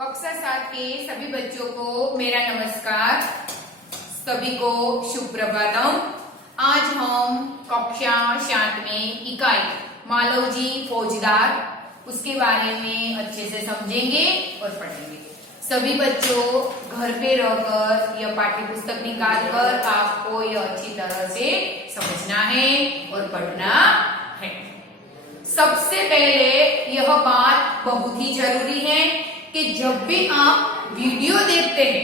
कक्षा 7 के सभी बच्चों को मेरा नमस्कार। सभी को शुभ प्रभातम। आज हम कक्षा 7 में इकाई मालवजी फौजदार उसके बारे में अच्छे से समझेंगे और पढ़ेंगे। सभी बच्चों घर पे रहकर यह पाठ्य पुस्तक निकाल कर आपको यह अच्छी तरह से समझना है और पढ़ना है। सबसे पहले यह बात बहुत ही जरूरी है कि जब भी आप वीडियो देखते हैं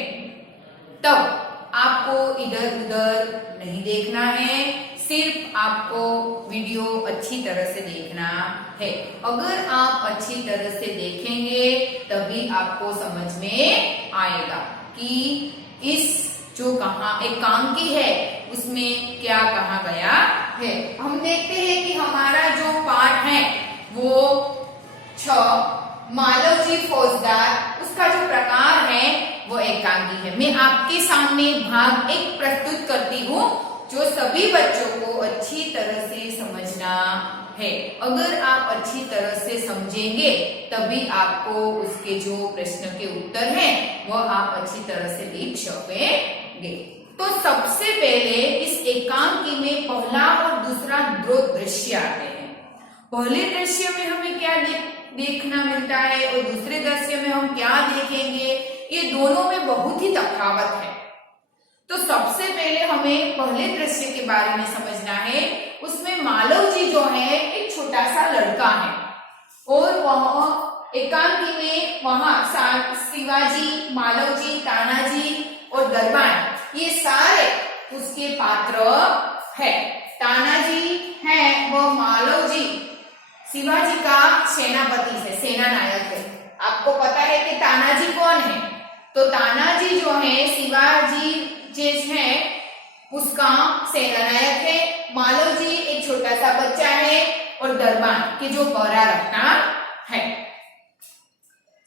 तब आपको इधर उधर नहीं देखना है, सिर्फ आपको वीडियो अच्छी तरह से देखना है। अगर आप अच्छी तरह से देखेंगे तभी आपको समझ में आएगा कि इस जो कहा एक काम की है उसमें क्या कहा गया है। हम देखते हैं कि हमारा जो पाठ है वो 6 मालवजी फौजदार उसका जो प्रकार है वो एकांकी है। मैं आपके सामने भाग 1 प्रस्तुत करती हूँ जो सभी बच्चों को अच्छी तरह से समझना है। अगर आप अच्छी तरह से समझेंगे तभी आपको उसके जो प्रश्न के उत्तर हैं वह आप अच्छी तरह से लिख सकेंगे। तो सबसे पहले इस एकांकी में पहला और दूसरा 2 दृश्य आते हैं। पहले दृश्य में हमें क्या देखना मिलता है और दूसरे दृश्य में हम क्या देखेंगे, ये दोनों में बहुत ही तफावत है। तो सबसे पहले हमें पहले दृश्य के बारे में समझना है। उसमें मालवजी जो है एक छोटा सा लड़का है और वह एकांकी में वहां शिवाजी, मालवजी, तानाजी और दरबान ये सारे उसके पात्र है। तानाजी है वह मालवजी शिवाजी का सेनापति है, सेना नायक है। आपको पता है कि तानाजी कौन है? तो तानाजी जो है शिवाजी जिस है उसका सेना नायक है। मालवजी एक छोटा सा बच्चा है और दरबान के जो पहरा रखता है।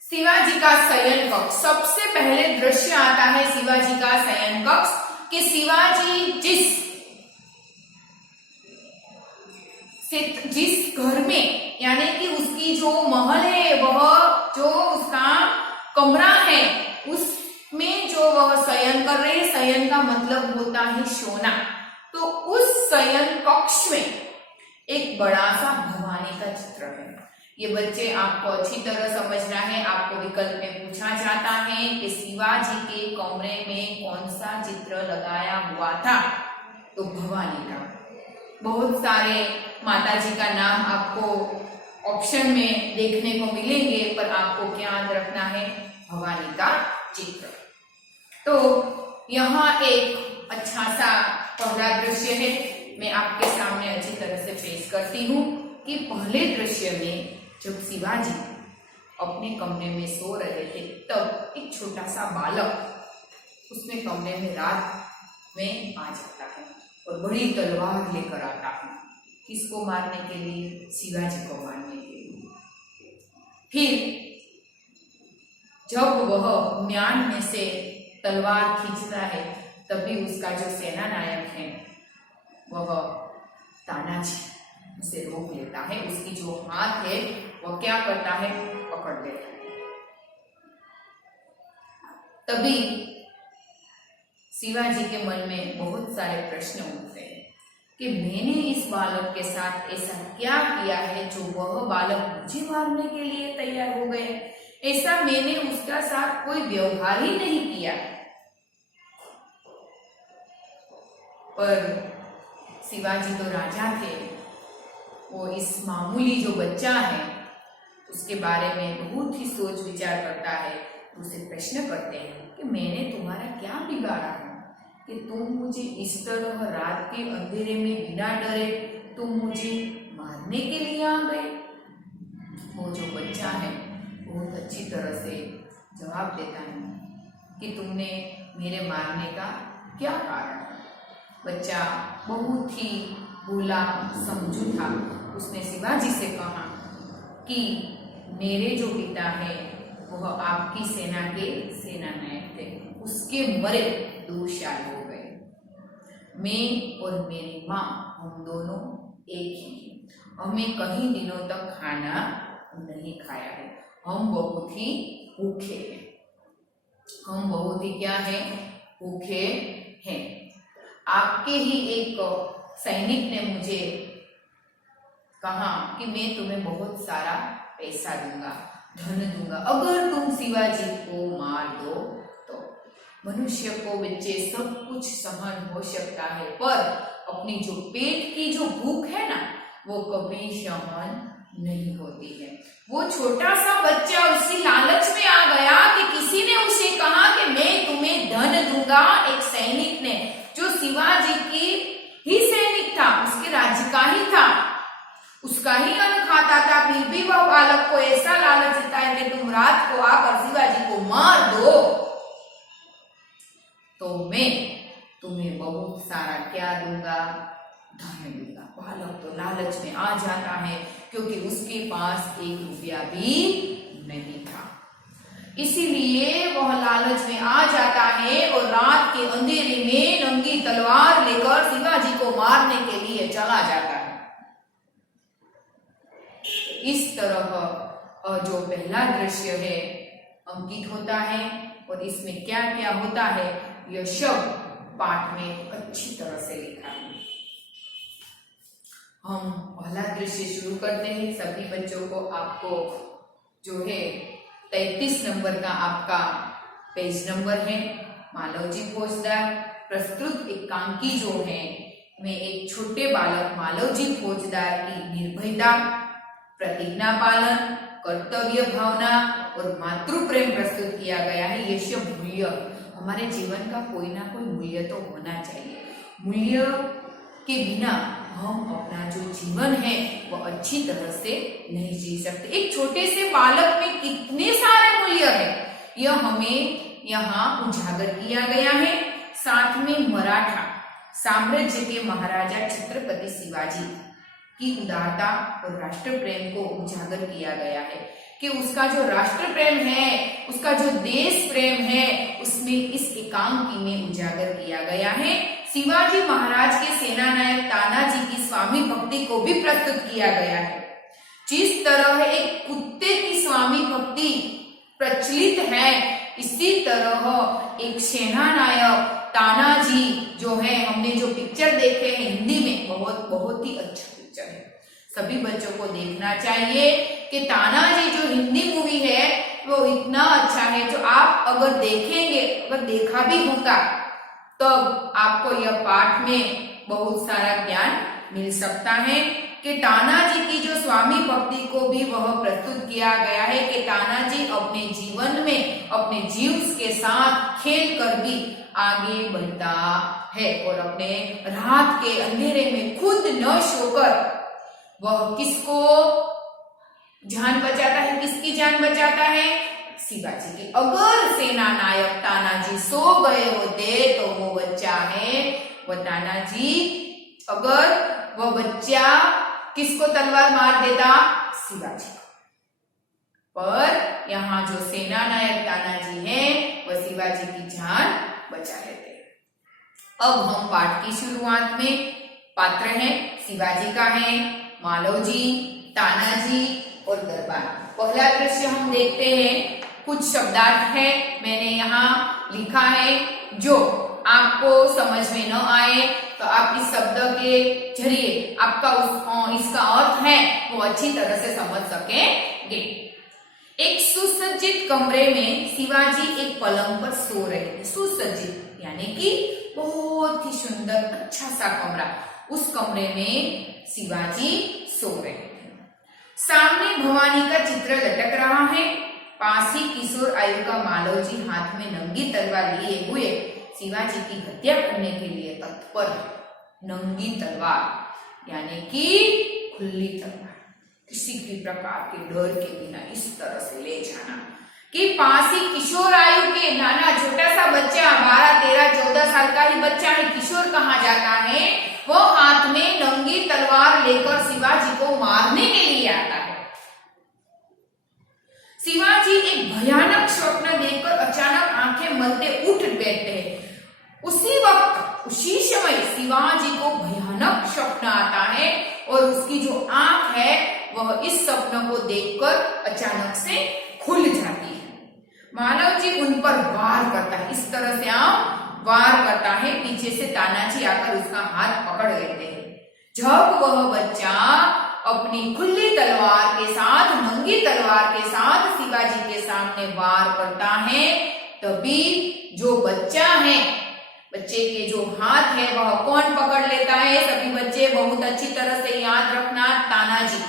शिवाजी का शयन कक्ष, सबसे पहले दृश्य आता है शिवाजी का शयन कक्ष कि शिवाजी जिस घर में यानी कि उसकी जो महल है वह जो उसका कमरा है उसमें जो वह शयन कर रहे हैं, शयन का मतलब होता है सोना। तो उस शयन कक्ष में एक बड़ा सा भवानी का चित्र है। ये बच्चे आपको अच्छी तरह समझना है। आपको विकल्प में पूछा जाता है कि शिवाजी के कमरे में कौन सा चित्र लगाया हुआ था, तो भवानी का। बहुत सारे माताजी का नाम आपको ऑप्शन में देखने को मिलेंगे पर आपको क्या याद रखना है, भवानी का चित्र। तो यहाँ एक अच्छा सा पहला दृश्य है, मैं आपके सामने अच्छी तरह से पेश करती हूँ कि पहले दृश्य में जब शिवाजी अपने कमरे में सो रहे थे तब एक छोटा सा बालक उसमें कमरे में रात में आ जाता है और बड़ी तलवार लेकर आता है। किसको मारने के लिए? शिवाजी को मारने के लिए। फिर जब वह म्यान में से तलवार खींचता है तभी उसका जो सेना नायक है वह तानाजी उसे रोक लेता है। उसकी जो हाथ है वह क्या करता है, पकड़ लेता है। तभी शिवाजी के मन में बहुत सारे प्रश्न उठते हैं कि मैंने इस बालक के साथ ऐसा क्या किया है जो वह बालक मुझे मारने के लिए तैयार हो गए। ऐसा मैंने उसका साथ कोई व्यवहार ही नहीं किया। पर शिवाजी तो राजा थे, वो इस मामूली जो बच्चा है उसके बारे में बहुत ही सोच विचार करता है। उसे प्रश्न करते हैं कि मैंने तुम्हारा क्या बिगाड़ा है कि तुम मुझे इस तरह रात के अंधेरे में बिना डरे तुम मुझे मारने के लिए आ गए। वो जो बच्चा है बहुत अच्छी तरह से जवाब देता है कि तुमने मेरे मारने का क्या कारण है। बच्चा बहुत ही भोला समझू था। उसने शिवाजी से कहा कि मेरे जो पिता है वह आपकी सेना के सेना नायक थे, उसके मरे 2 साल हो गए। मैं और मेरी माँ हम दोनों एक ही हैं। हमें कई दिनों तक खाना नहीं खाया है। हम बहुत ही भूखे हैं। हम बहुत ही क्या है, भूखे हैं। आपके ही एक सैनिक ने मुझे कहा कि मैं तुम्हें बहुत सारा पैसा दूंगा, धन दूंगा, अगर तुम शिवाजी को मार दो तो। मनुष्य को बच्चे सब कुछ सहन हो सकता है, पर अपनी जो पेट की जो भूख है ना, वो कभी सहन नहीं होती है। वो छोटा सा बच्चा उसी लालच में आ गया कि किसी ने उसे कहा कि मैं तुम्हें धन दूंगा। एक सैनिक ने, जो शिवाजी की ही सैनिक था, उसके राज्य का ही था, उसका ही अन्न खाता था, फिर भी वह बालक को ऐसा लालच देता है कि तुम रात को आकर शिवाजी को मार दो तो मैं तुम्हें बहुत सारा क्या दूंगा, धन दूंगा। बालक तो लालच में आ जाता है, क्योंकि उसके पास 1 रुपया भी नहीं था। इसीलिए वह लालच में आ जाता है और रात के अंधेरे में नंगी तलवार लेकर शिवाजी को मारने के लिए चला जाता है। इस तरह जो पहला दृश्य है अंकित होता है, और इसमें क्या क्या होता है यह सब पाठ में अच्छी तरह से लिखा है। हम पहला दृश्य शुरू करते हैं। सभी बच्चों को आपको जो है 33 नंबर का आपका पेज नंबर है। मालवजी फौजदार प्रस्तुत एकांकी जो है में एक छोटे बालक मालवजी फौजदार की निर्भयता, प्रतिज्ञा पालन, कर्तव्य भावना और मातृ प्रेम प्रस्तुत किया गया है। ये सब मूल्य, हमारे जीवन का कोई ना कोई मूल्य तो होना चाहिए। मूल्य के बिना हम अपना जो जीवन है वो अच्छी तरह से नहीं जी सकते। एक छोटे से बालक में कितने सारे मूल्य है, यह हमें यहाँ उजागर किया गया है। साथ में मराठा साम्राज्य के महाराजा छत्रपति शिवाजी की उदारता और राष्ट्र प्रेम को उजागर किया गया है कि उसका जो राष्ट्र प्रेम है, उसका जो देश प्रेम है, उसमें इस एकांकी में उजागर किया गया है। शिवाजी महाराज के सेनानायक तानाजी की स्वामी भक्ति को भी प्रस्तुत किया गया है। जिस तरह एक कुत्ते की स्वामी भक्ति प्रचलित है, इसी तरह एक सेनानायक तानाजी जो है, हमने जो पिक्चर देखे हैं हिंदी में, बहुत ही अच्छा पिक्चर है। सभी बच्चों को देखना चाहिए कि तानाजी जो हिंदी मूवी है वो इतना अच्छा है, जो आप अगर देखेंगे, अगर देखा भी होगा, तब आपको यह पाठ में बहुत सारा ज्ञान मिल सकता है कि तानाजी की जो स्वामी भक्ति को भी वह प्रस्तुत किया गया है कि तानाजी अपने जीवन में अपने जीव के साथ खेल कर भी आगे बढ़ता है और अपने रात के अंधेरे में खुद न सोकर वह किसको जान बचाता है, किसकी जान बचाता है, शिवाजी की। अगर सेना नायक तानाजी सो गए होते तो वो बच्चा है, वो तानाजी, अगर वो बच्चा किसको तलवार मार देता, शिवाजी को। पर यहाँ जो सेना नायक तानाजी है वो शिवाजी की जान बचा लेते। अब हम पाठ की शुरुआत में पात्र हैं, शिवाजी का है, मालवजी, तानाजी और दरबार। पहला दृश्य हम देखते हैं। कुछ शब्दार्थ है मैंने यहाँ लिखा है, जो आपको समझ में न आए तो आप इस शब्द के जरिए आपका इसका अर्थ है वो अच्छी तरह से समझ सकेंगे। एक सुसज्जित कमरे में शिवाजी एक पलंग पर सो रहे थे। सुसज्जित यानी कि बहुत ही सुंदर अच्छा सा कमरा, उस कमरे में शिवाजी सो रहे थे। सामने भवानी का चित्र लटक रहा है। पास ही किशोर आयु का मालवजी हाथ में नंगी तलवार लिए हुए शिवाजी की हत्या करने के लिए तत्पर है। नंगी तलवार यानी कि खुली तलवार, किसी भी प्रकार के डर के बिना इस तरह से ले जाना। कि पास ही किशोर आयु के नाना छोटा सा बच्चा, 12, 13, 14 साल का ही बच्चा है, किशोर कहा जाता है, वो हाथ में नंगी तलवार लेकर शिवाजी को मारने के लिए आता है। शिवाजी एक भयानक स्वप्न देखकर अचानक आंखें मलते उठ बैठते हैं। उसी वक्त, उसी समय शिवाजी को भयानक स्वप्न आता है और उसकी जो आंख है वह इस स्वप्न को देखकर अचानक से खुल जाती है। मालव जी उन पर वार करता है, इस तरह से आप वार करता है। पीछे से तानाजी आकर उसका हाथ पकड़ लेते हैं। जब वह बच्चा अपनी खुली तलवार के साथ, नंगी तलवार के साथ शिवाजी के सामने वार करता है, तभी जो बच्चा है, बच्चे के जो हाथ है वह कौन पकड़ लेता है? सभी बच्चे बहुत अच्छी तरह से याद रखना, तानाजी।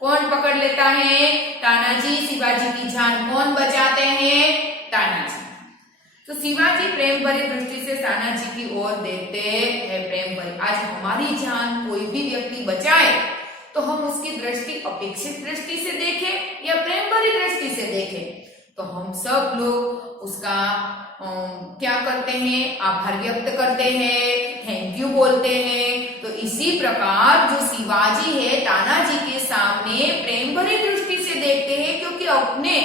कौन पकड़ लेता है? तानाजी। शिवाजी की जान कौन बचाते हैं? तानाजी। तो शिवाजी प्रेम भरी दृष्टि से तानाजी की ओर देखते हैं। प्रेम भरी, आज हमारी जान कोई भी व्यक्ति बचाए तो हम उसकी दृष्टि अपेक्षित दृष्टि से देखें या प्रेम भरी दृष्टि से देखें, तो हम सब लोग उसका क्या करते हैं? आभार व्यक्त करते हैं, थैंक यू बोलते हैं। तो इसी प्रकार जो शिवाजी है तानाजी के सामने प्रेम भरी दृष्टि से देखते हैं, क्योंकि अपने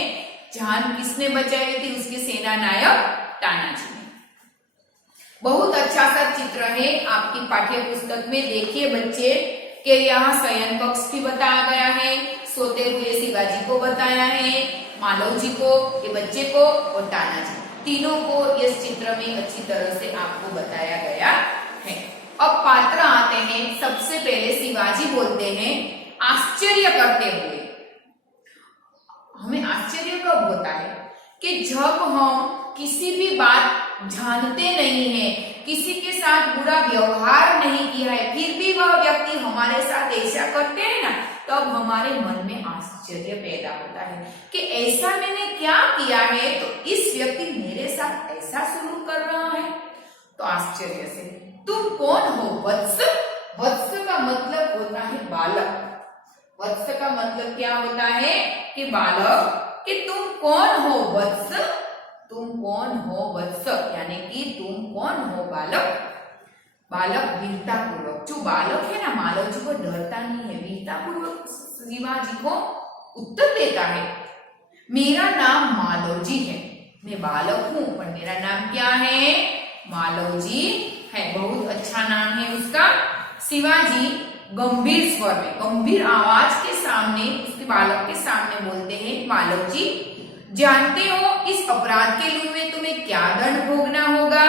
जान किसने बचाई थी? उसके सेना नायक तानाजी ने। बहुत अच्छा सा चित्र है आपकी पाठ्य पुस्तक में, देखिए बच्चे कि यहाँ शयन कक्ष भी बताया गया है, सोते हुए शिवाजी को बताया है, मालव जी को, ये बच्चे को और तानाजी, तीनों को इस चित्र में अच्छी तरह से आपको बताया गया है। अब पात्र आते हैं। सबसे पहले शिवाजी बोलते हैं आश्चर्य करते हुए। हमें आश्चर्य कब होता है? कि जब हम किसी भी बात जानते नहीं है, किसी के साथ बुरा व्यवहार नहीं किया है, फिर भी वह व्यक्ति हमारे साथ ऐसा करते हैं ना, तब हमारे मन में आश्चर्य पैदा होता है कि ऐसा मैंने क्या किया है तो इस व्यक्ति मेरे साथ ऐसा सलूक कर रहा है। तो आश्चर्य से, तुम कौन हो वत्स? वत्स का मतलब होता है बालक। वत्स का मतलब क्या होता है? कि बालक। कि तुम कौन हो वत्स? तुम कौन हो वत्स, यानी कि तुम कौन हो बालक? बालक वीरता पूर्वक, जो बालक है ना मालव जी को डरता नहीं है, वीरता पूर्वक शिवाजी को उत्तर देता है, मेरा नाम मालव जी है, मैं बालक हूं पर मेरा नाम क्या है? मालव जी है। बहुत अच्छा नाम है उसका। शिवाजी गंभीर स्वर में, गंभीर आवाज के सामने, उसके बालक के सामने बोलते हैं, मालव जी जानते हो इस अपराध के लिए में तुम्हें क्या दंड भोगना होगा?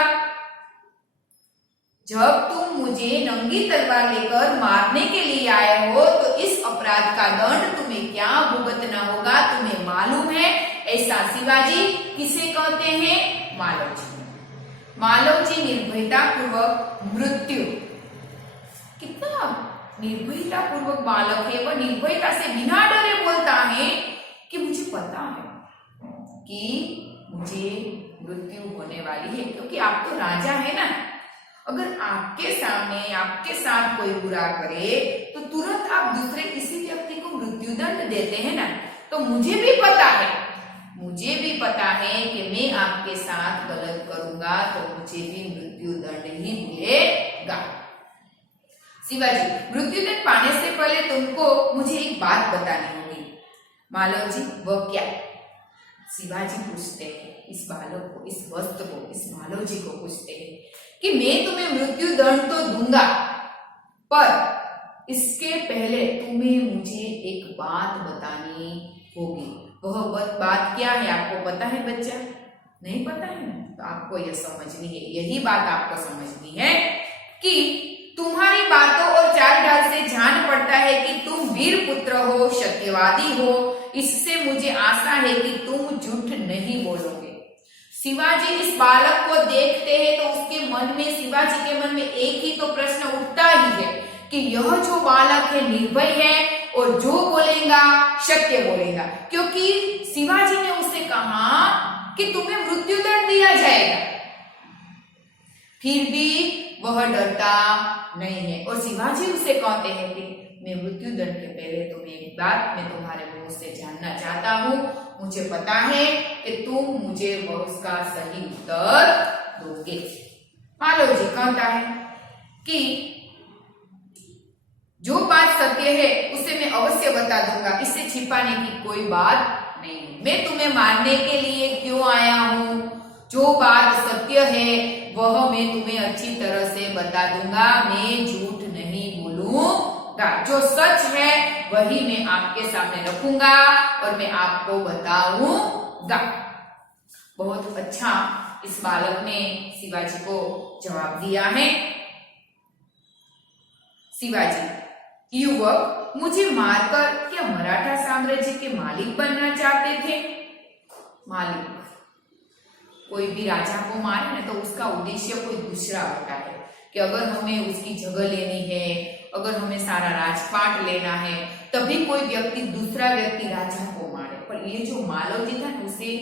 जब तुम मुझे नंगी तलवार लेकर मारने के लिए आए हो तो इस अपराध का दंड तुम्हें क्या भुगतना होगा तुम्हें मालूम है? ऐसा शिवाजी किसे कहते हैं? मालव जी। मालव जी निर्भयता पूर्वक मृत्यु, कितना निर्भयता पूर्वक बालक है, वह निर्भयता से बिना डरे बोलता है कि मुझे पता है कि मुझे मृत्यु होने वाली है, क्योंकि आप तो राजा है ना। अगर आपके सामने, आपके साथ कोई बुरा करे तो तुरंत आप दूसरे किसी व्यक्ति को मृत्युदंड देते हैं ना। तो मुझे भी पता है, मुझे भी पता है कि मैं आपके साथ गलत करूंगा तो मुझे भी मृत्युदंड ही मिलेगा। शिवाजी, मृत्युदंड पाने से पहले तुमको मुझे एक बात बतानी होगी। मालव जी, वह क्या? शिवाजी पूछते हैं इस बालक को, इस वस्त को, इस मालव जी को पूछते हैं कि मैं तुम्हें मृत्यु दंड तो दूंगा, पर इसके पहले तुम्हें मुझे एक बात बतानी होगी। वह बात क्या है आपको पता है बच्चा? नहीं पता है ना? तो आपको यह समझनी है, यही बात आपको समझनी है कि तुम्हारी बातों और चाल ढाल से जान पड़ता है कि तुम वीर पुत्र हो, सत्यवादी हो। इससे मुझे आशा है कि तुम झूठ नहीं बोलोगे। शिवाजी इस बालक को देखते हैं तो उसके मन में, शिवाजी के मन में एक ही तो प्रश्न उठता ही है कि यह जो बालक है निर्भय है और जो बोलेगा सत्य बोलेगा, क्योंकि शिवाजी ने उसे कहा कि तुम्हें मृत्युदंड दिया जाएगा, फिर भी वह डरता नहीं है। और शिवाजी उसे कहते हैं कि मैं मृत्युदंड के पहले तुम्हें एक बात मैं तुम्हारे मुंह से जानना चाहता हूं। मुझे पता है कि तुम मुझे वह उसका सही उत्तर दोगे। मालव जी कहता है कि जो बात सत्य है उसे मैं अवश्य बता दूंगा, इससे छिपाने की कोई बात नहीं है। मैं तुम्हें मारने के लिए क्यों आया हूं? जो बात सत्य है वह मैं तुम्हें अच्छी तरह से बता दूंगा, मैं झूठ नहीं बोलूंगा। जो सच है वही मैं आपके सामने रखूंगा और मैं आपको बताऊंगा। बहुत अच्छा इस बालक ने शिवाजी को जवाब दिया है। शिवाजी, युवक मुझे मारकर क्या मराठा साम्राज्य के मालिक बनना चाहते थे? मालिक, कोई भी राजा को मारे ना तो उसका उद्देश्य कोई दूसरा होता है कि अगर हमें उसकी जगह लेनी है, अगर हमें सारा राजपाट लेना है, तभी कोई व्यक्ति दूसरा व्यक्ति राजा को मारे। पर ये जो मालव जी था उसे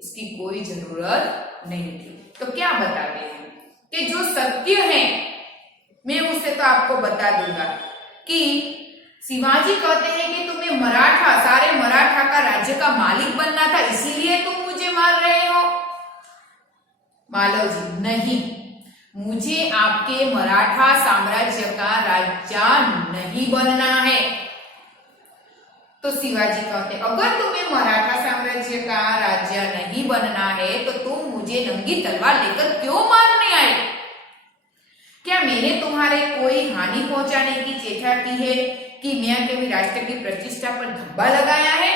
उसकी कोई जरूरत नहीं थी। तो क्या बताते हैं कि जो सत्य है मैं उसे तो आपको बता दूंगा कि शिवाजी कहते हैं कि तुम्हें मराठा, सारे मराठा का राज्य का मालिक बनना था, इसीलिए तुम मुझे मार रहे हो। मालव जी, नहीं, मुझे आपके मराठा साम्राज्य का राजा नहीं बनना है। तो शिवाजी कहते, अगर तुम्हें मराठा साम्राज्य का राज्य नहीं बनना है तो तुम मुझे नंगी तलवार लेकर क्यों मारने आए? क्या मैंने तुम्हारे कोई हानि पहुंचाने की चेष्टा की है कि मैं कभी राष्ट्र की प्रतिष्ठा पर धब्बा लगाया है?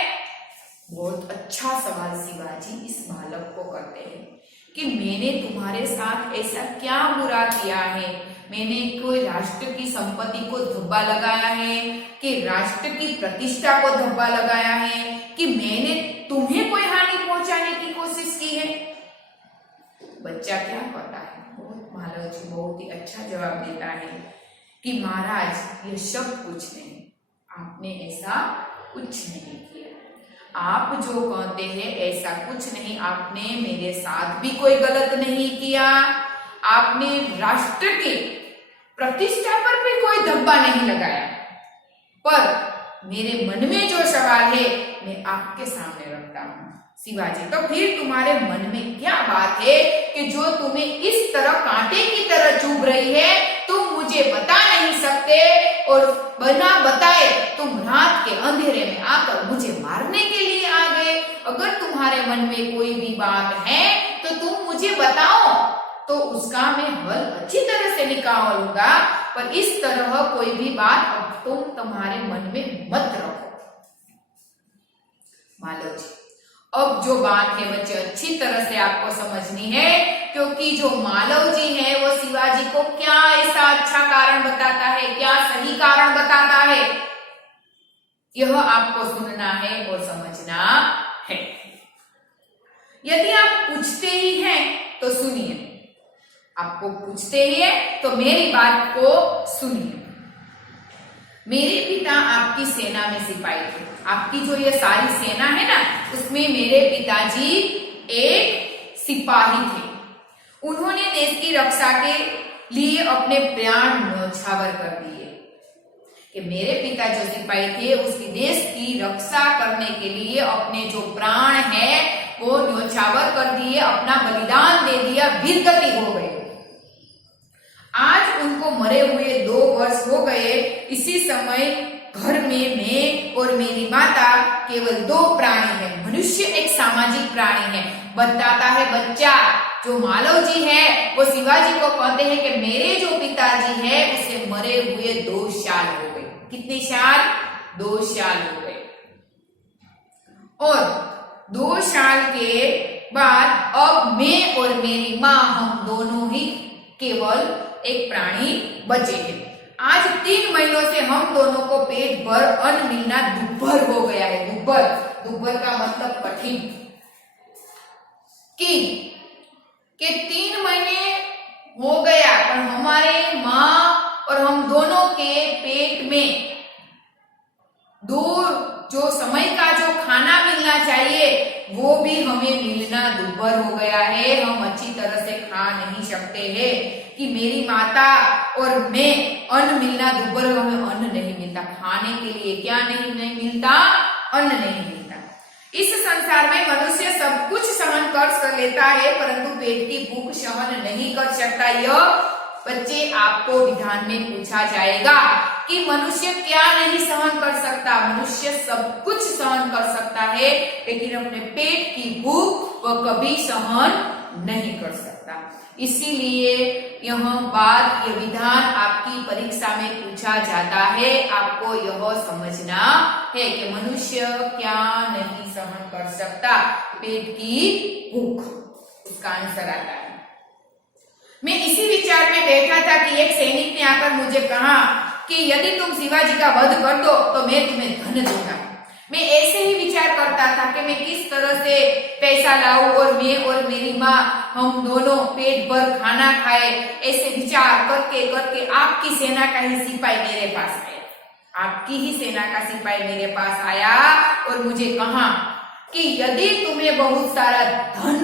बहुत अच्छा सवाल शिवाजी इस बालक को करते हैं कि मैंने तुम्हारे साथ ऐसा क्या बुरा किया है? मैंने कोई राष्ट्र की संपत्ति को धब्बा लगाया है कि राष्ट्र की प्रतिष्ठा को धब्बा लगाया है कि मैंने तुम्हें कोई हानि पहुंचाने की कोशिश की है? बच्चा क्या कहता है? मालव जी बहुत ही अच्छा जवाब देता है कि महाराज, ये सब कुछ नहीं, आपने ऐसा कुछ नहीं किया। आप जो कहते हैं ऐसा कुछ नहीं, आपने मेरे साथ भी कोई गलत नहीं किया। आपने राष्ट्र की प्रतिष्ठा पर भी कोई धब्बा नहीं लगाया। पर मेरे मन में जो सवाल है मैं आपके सामने रखता हूँ। शिवाजी, तो फिर तुम्हारे मन में क्या बात है कि जो तुम्हें इस तरह कांटे की तरह चुभ रही है, तुम मुझे बता नहीं सकते और बिना बताए तुम रात के अंधेरे में आकर मुझे मारने के लिए आ गए। अगर तुम्हारे मन में कोई भी बात है तो तुम मुझे बताओ, तो उसका मैं हल अच्छी तरह से निकालूंगा। पर इस तरह कोई भी बात अब तुम तुम्हारे मन में मत रखो। मालव जी, अब जो बात है बच्चे अच्छी तरह से आपको समझनी है, क्योंकि जो मालव जी है वो शिवाजी को क्या ऐसा अच्छा कारण बताता है, क्या सही कारण बताता है, यह आपको सुनना है और समझना है। यदि आप पूछते ही हैं तो सुनिए, आपको पूछते ही है तो मेरी बात को सुनिए। मेरे पिता आपकी सेना में सिपाही थे। आपकी जो ये सारी सेना है ना, उसमें मेरे पिताजी एक सिपाही थे। उन्होंने देश की रक्षा के लिए अपने प्राण न्यौछावर कर दिए। कि मेरे पिता जो सिपाही थे उसकी देश की रक्षा करने के लिए अपने जो प्राण है वो न्यौछावर कर दिए, अपना बलिदान दे दिया, वीरगति हो गए। आज उनको मरे हुए 2 वर्ष हो गए। इसी समय घर में मैं और मेरी माता केवल 2 प्राणी हैं। मनुष्य एक सामाजिक प्राणी है। बताता है बच्चा, जो मालव जी है वो शिवाजी को कहते हैं कि मेरे जो पिताजी है उसे मरे हुए 2 साल हो गए। कितने साल? 2 साल हो गए। और 2 साल के बाद अब मैं और मेरी माँ, हम दोनों ही केवल एक प्राणी बचे हैं। आज 3 महीनों से हम दोनों को पेट भर अन्न मिलना दुर्भर हो गया है। दुर्भर का मतलब कठिन। कि 3 महीने हो गया पर हमारे माँ और हम दोनों के पेट में जो समय का जो खाना मिलना चाहिए वो भी हमें मिलना दुर्भर हो गया है। हम अच्छी तरह से खा नहीं सकते हैं। कि मेरी माता और मैं, अन्न मिलना दुर्भर, हमें अन्न नहीं मिलता खाने के लिए। क्या नहीं मिलता? अन्न नहीं मिलता। इस संसार में मनुष्य सब कुछ सहन कर लेता है परंतु पेट की भूख सहन नहीं कर सकता। यह बच्चे आपको विधान में पूछा जाएगा कि मनुष्य क्या नहीं सहन कर सकता। मनुष्य सब कुछ सहन कर सकता है लेकिन अपने पेट की भूख वह कभी सहन नहीं कर सकता। इसीलिए यह बात, यह विधान आपकी परीक्षा में पूछा जाता है। आपको यह समझना है कि मनुष्य क्या नहीं सहन कर सकता, पेट की भूख, उसका आंसर आता है। मैं इसी विचार में बैठा था कि एक सैनिक ने आकर मुझे कहा कि यदि तुम शिवाजी का वध कर दो तो मैं तुम्हें धन दूंगा। मैं ऐसे ही विचार करता था कि मैं किस तरह से पैसा लाऊं और मैं और मेरी माँ हम दोनों पेट भर खाना खाए। ऐसे विचार करके करके आपकी सेना का ही सिपाही मेरे पास आया। आपकी ही सेना का सिपाही मेरे पास आया और मुझे कहा कि यदि तुम्हें बहुत सारा धन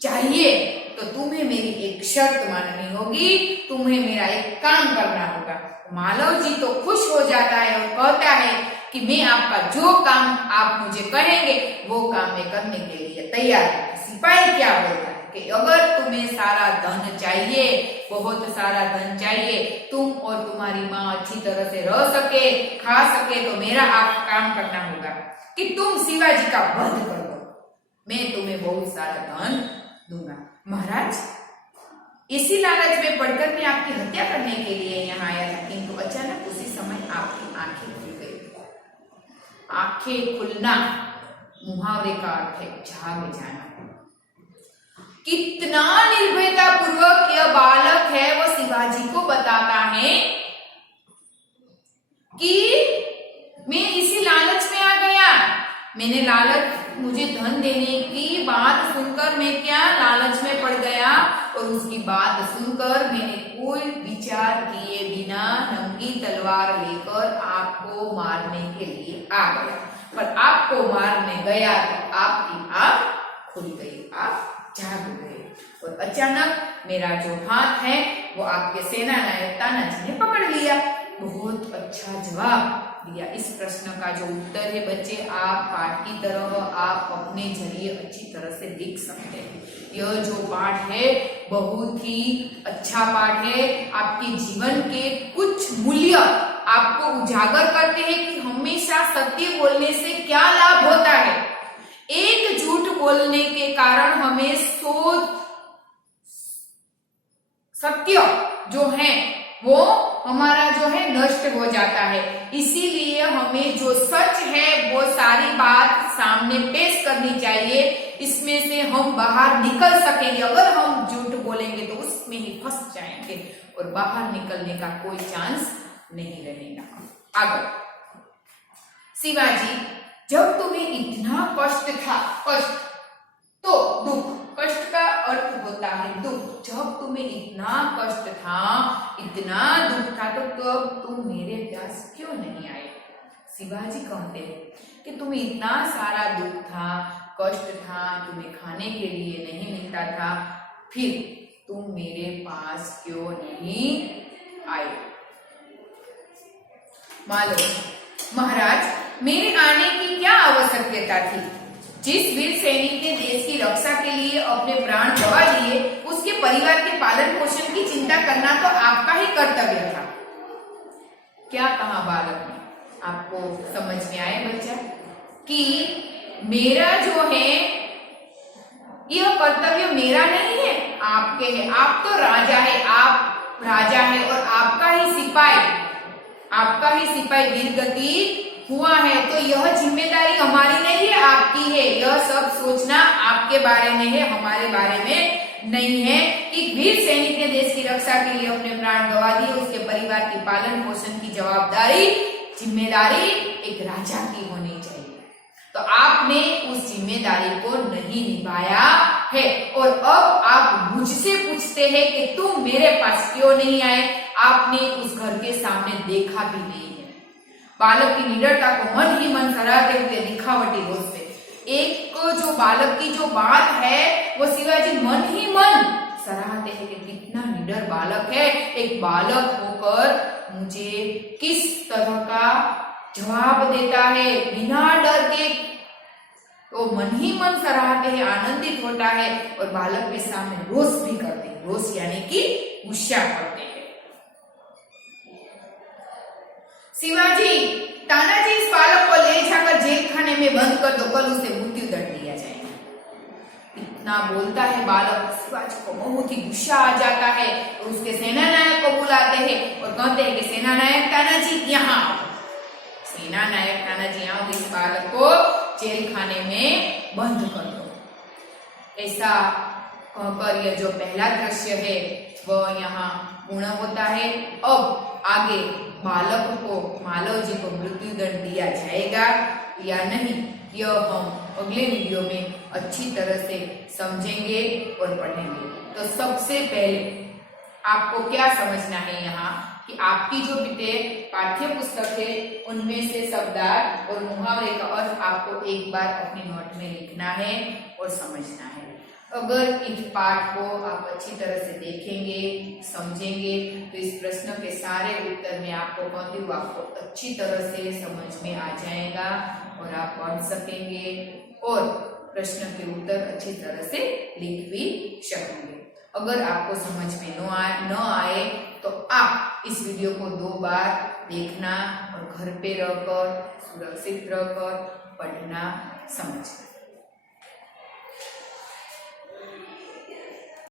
चाहिए तो तुम्हें मेरी एक शर्त माननी होगी, तुम्हें मेरा एक काम करना होगा। मालव जी तो खुश हो जाता है और कहता है कि मैं आपका जो काम आप मुझे कहेंगे वो काम मैं करने के लिए तैयार हूं। सिपाही क्या बोलता है कि अगर तुम्हें सारा धन चाहिए, बहुत सारा धन चाहिए, तुम और तुम्हारी माँ अच्छी तरह से रह सके, खा सके, तो मेरा आप काम करना होगा कि तुम शिवाजी का वध कर दो, मैं तुम्हें बहुत सारा धन दूंगा। महाराज, इसी लालच में पढ़कर मैं आपकी हत्या करने के लिए यहाँ आया था, किंतु अचानक उसी समय आपकी आंखें खुल गई। आंखें खुलना मुहावरे का अर्थ है जाग जाना। कितना निर्भयता पूर्वक यह बालक है वो शिवाजी को बताता है कि मैं इसी लालच में आ गया। मैंने लालच, मुझे धन देने की बात सुनकर मैं क्या लालच में पड़ गया और उसकी बात सुनकर मैंने कोई विचार किए बिना नंगी तलवार लेकर आपको मारने के लिए आ गया। पर आपको मारने गया तो आपकी आंख खुल गई, आप जाग गए और अचानक मेरा जो हाथ है वो आपके सेना नायक तानाजी ने पकड़ लिया। बहुत अच्छा जवाब दिया। इस प्रश्न का जो उत्तर है बच्चे, आप पाठ की तरह आप अपने जरिए अच्छी तरह से लिख सकते हैं। यह जो पाठ है बहुत ही अच्छा पाठ है। आपके जीवन के कुछ मूल्य आपको उजागर करते हैं कि हमेशा सत्य बोलने से क्या लाभ होता है। एक झूठ बोलने के कारण हमें 100 सत्य जो है वो हमारा जो है नष्ट हो जाता है। इसीलिए हमें जो सच है वो सारी बात सामने पेश करनी चाहिए, इसमें से हम बाहर निकल सकेंगे। अगर हम झूठ बोलेंगे तो उसमें ही फंस जाएंगे और बाहर निकलने का कोई चांस नहीं रहेगा। आगे, शिवाजी, जब तुम्हें इतना कष्ट था, कष्ट तो दुख, कष्ट का अर्थ होता है दुख। जब तुम्हें इतना कष्ट था, इतना दुख था, तो तब तुम मेरे पास क्यों नहीं आए? शिवाजी कहते हैं कि तुम्हें इतना सारा दुख था, कष्ट था, तुम्हें खाने के लिए नहीं मिलता था, फिर तुम मेरे पास क्यों नहीं आए? मालूम महाराज, मेरे आने की क्या आवश्यकता थी? जिस वीर सैनिक ने देश की रक्षा के लिए अपने प्राण गंवा दिए, उसके परिवार के पालन पोषण की चिंता करना तो आपका ही कर्तव्य था। क्या कहा बालक ने? आपको समझ में आया बच्चा कि मेरा जो है यह कर्तव्य मेरा नहीं है, आपके है। आप तो राजा है, आप राजा है और आपका ही सिपाही वीरगति हुआ है, तो यह जिम्मेदारी हमारी नहीं है, आपकी है। यह सब सोचना आपके बारे में है, हमारे बारे में नहीं है। एक वीर सैनिक ने देश की रक्षा के लिए अपने प्राण गंवा दिए, उसके परिवार की पालन पोषण की जवाबदारी, जिम्मेदारी एक राजा की होनी चाहिए। तो आपने उस जिम्मेदारी को नहीं निभाया है और अब आप मुझसे पूछते हैं कि तुम मेरे पास क्यों नहीं आए? आपने उस घर के सामने देखा भी नहीं है। बालक की निडरता को मन ही मन सराहते हुए दिखावटी रोज से एक जो बालक की जो बात है वो शिवाजी मन ही मन सराहते हैं कि कितना निडर बालक है। एक बालक होकर मुझे किस तरह का जवाब देता है बिना डर के, तो मन ही मन सराहते हैं, आनंदित होता है और बालक के सामने रोष भी करते हैं। रोष यानी कि गुस्सा करते हैं। शिवाजी, तानाजी, इस बालक को ले जाकर जेल खाने में बंद कर दो, कल उसे मृत्यु दंड दिया जाएगा। इतना जहाँ बोलता है बालक, शिवाजी को बहुत ही गुस्सा आ जाता है और उसके सेनानायक को बुलाते हैं और कहते हैं कि सेनानायक तानाजी यहाँ आओ। सेनानायक तानाजी आओ, इस बालक को जेल खाने में बंद कर दो। ऐसा कहकर यह जो पहला दृश्य है वह यहाँ पूर्ण होता है। अब आगे बालक को, मालव जी को मृत्युदंड दिया जाएगा या नहीं, यह हम अगले वीडियो में अच्छी तरह से समझेंगे और पढ़ेंगे। तो सबसे पहले आपको क्या समझना है यहाँ कि आपकी जो पाठ्य पुस्तक है उनमें से शब्दार्थ और मुहावरे का अर्थ आपको एक बार अपनी नोट में लिखना है और समझना है। अगर इस पाठ को आप अच्छी तरह से देखेंगे, समझेंगे तो इस प्रश्न के सारे उत्तर में आपको कहती हूँ आपको अच्छी तरह से समझ में आ जाएगा और आप पढ़ सकेंगे और प्रश्न के उत्तर अच्छी तरह से लिख भी सकेंगे। अगर आपको समझ में न आए तो आप इस वीडियो को 2 बार देखना और घर पे रहकर सुरक्षित रहकर पढ़ना, समझना।